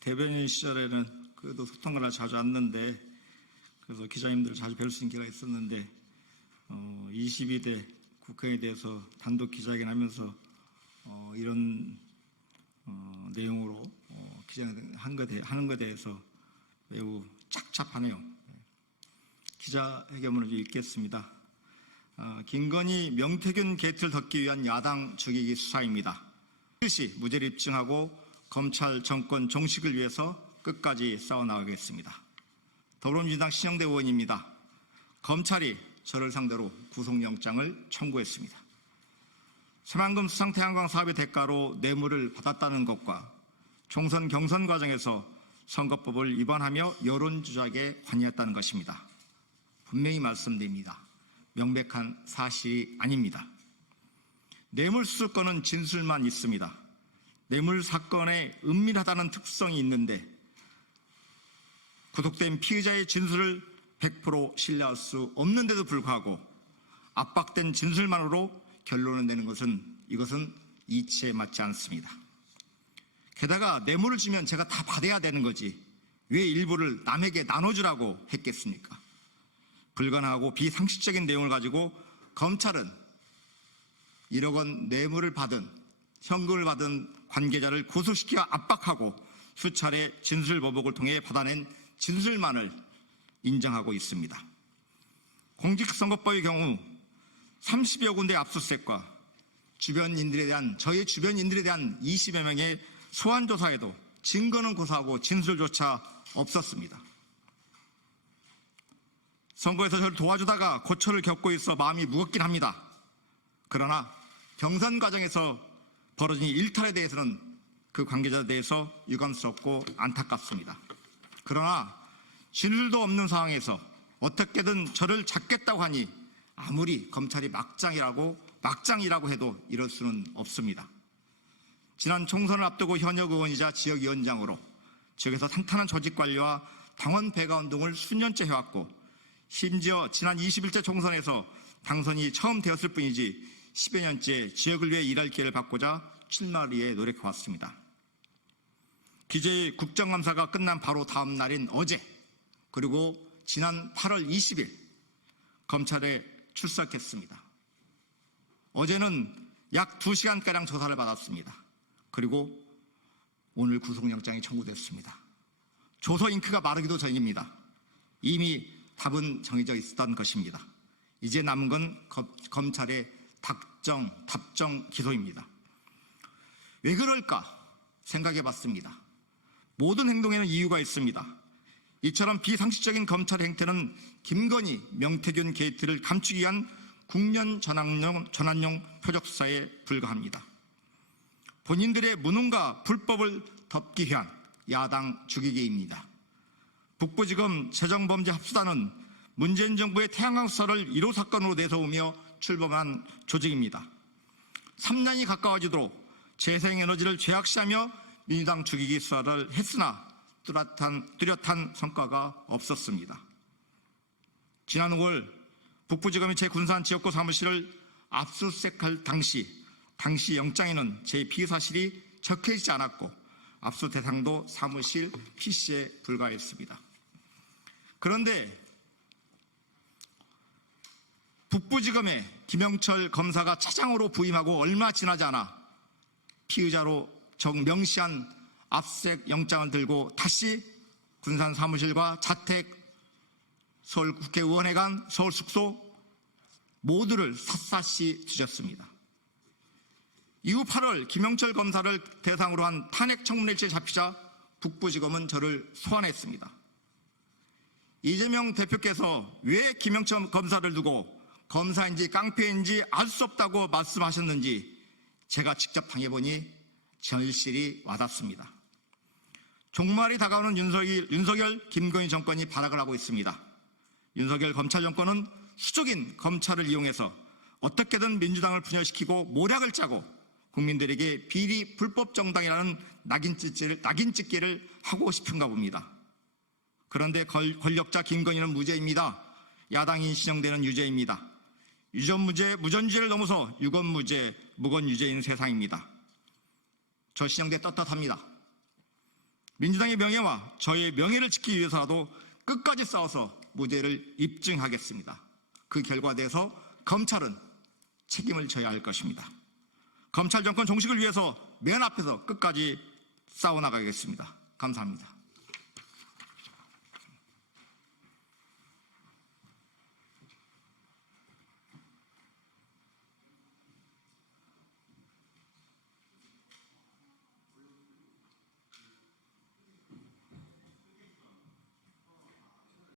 대변인 시절에는 그래도 소통을 자주 왔는데, 그래서 기자님들 자주 뵐 수 있는 기회가 있었는데 22대 국회에 대해서 단독 기자회견 하면서 이런 내용으로 하는 것에 대해서 매우 착잡하네요. 기자회견문을 읽겠습니다. 김건희, 명태균 게이트를 덮기 위한 야당 죽이기 수사입니다. 반드시 무죄를 입증하고 검찰 정권 종식을 위해서 끝까지 싸워나가겠습니다. 더불어민주당 신영대 의원입니다. 검찰이 저를 상대로 구속영장을 청구했습니다. 새만금 수상 태양광 사업의 대가로 뇌물을 받았다는 것과 총선 경선 과정에서 선거법을 위반하며 여론 조작에 관여했다는 것입니다. 분명히 말씀드립니다. 명백한 사실이 아닙니다. 뇌물 수수 건은 진술만 있습니다. 뇌물 사건에 은밀하다는 특성이 있는데 구속된 피의자의 진술을 100% 신뢰할 수 없는데도 불구하고 압박된 진술만으로 결론을 내는 이것은 이치에 맞지 않습니다. 게다가 뇌물을 주면 제가 다 받아야 되는 거지 왜 일부를 남에게 나눠주라고 했겠습니까? 불가능하고 비상식적인 내용을 가지고 검찰은 1억 원 뇌물을 받은 현금을 받은 관계자를 구속시켜 압박하고 수차례 진술 보복을 통해 받아낸 진술만을 인정하고 있습니다. 공직선거법의 경우 30여 군데 압수수색과 저희 주변인들에 대한 20여 명의 소환조사에도 증거는 고사하고 진술조차 없었습니다. 선거에서 저를 도와주다가 고초를 겪고 있어 마음이 무겁긴 합니다. 그러나 경선 과정에서 벌어진 일탈에 대해서는 그 관계자에 대해서 유감스럽고 안타깝습니다. 그러나 진술도 없는 상황에서 어떻게든 저를 잡겠다고 하니 아무리 검찰이 막장이라고 해도 이럴 수는 없습니다. 지난 총선을 앞두고 현역 의원이자 지역위원장으로 지역에서 탄탄한 조직관리와 당원 배가 운동을 수년째 해왔고 심지어 지난 21대 총선에서 당선이 처음 되었을 뿐이지 10여 년째 지역을 위해 일할 기회를 받고자 출마를 위해 노력해왔습니다. 기재위 국정감사가 끝난 바로 다음 날인 어제 그리고 지난 8월 20일 검찰에 출석했습니다. 어제는 약 2시간가량 조사를 받았습니다. 그리고 오늘 구속영장이 청구됐습니다. 조서 잉크가 마르기도 전입니다. 이미 답은 정해져 있었던 것입니다. 이제 남은 건 검찰의 답정 기소입니다. 왜 그럴까 생각해봤습니다. 모든 행동에는 이유가 있습니다. 이처럼 비상식적인 검찰 행태는 김건희, 명태균 게이트를 감추기 위한 국면 전환용 표적수사에 불과합니다. 본인들의 무능과 불법을 덮기 위한 야당 죽이기입니다. 북부지검 재정범죄합수단은 문재인 정부의 태양광 수사를 1호 사건으로 내세우며 출범한 조직입니다. 3년이 가까워지도록 재생에너지를 죄악시하며 민주당 죽이기 수사를 했으나 뚜렷한 성과가 없었습니다. 지난 5월 북부지검이 제 군산 지역구 사무실을 압수수색할 당시 영장에는 제 피의 사실이 적혀있지 않았고 압수 대상도 사무실 PC에 불과했습니다. 그런데 북부지검에 김영철 검사가 차장으로 부임하고 얼마 지나지 않아 피의자로 명시한 압수수색 영장을 들고 다시 군산 사무실과 자택, 서울 국회의원회관, 서울 숙소 모두를 샅샅이 뒤졌습니다. 이후 8월 김영철 검사를 대상으로 한 탄핵 청문회일지에 잡히자 북부지검은 저를 소환했습니다. 이재명 대표께서 왜 김영철 검사를 두고 검사인지 깡패인지 알 수 없다고 말씀하셨는지 제가 직접 당해보니 절실히 와닿습니다. 종말이 다가오는 윤석열, 김건희 정권이 발악을 하고 있습니다. 윤석열 검찰 정권은 수적인 검찰을 이용해서 어떻게든 민주당을 분열시키고 모략을 짜고 국민들에게 비리 불법 정당이라는 낙인찍기를 하고 싶은가 봅니다. 그런데 권력자 김건희는 무죄입니다. 야당인 신영대는 유죄입니다. 유전무죄, 무전유죄를 넘어서 유건무죄, 무건유죄인 세상입니다. 저 신영대 떳떳합니다. 민주당의 명예와 저의 명예를 지키기 위해서라도 끝까지 싸워서 무죄를 입증하겠습니다. 그 결과에 대해서 검찰은 책임을 져야 할 것입니다. 검찰 정권 종식을 위해서 맨 앞에서 끝까지 싸워나가겠습니다. 감사합니다.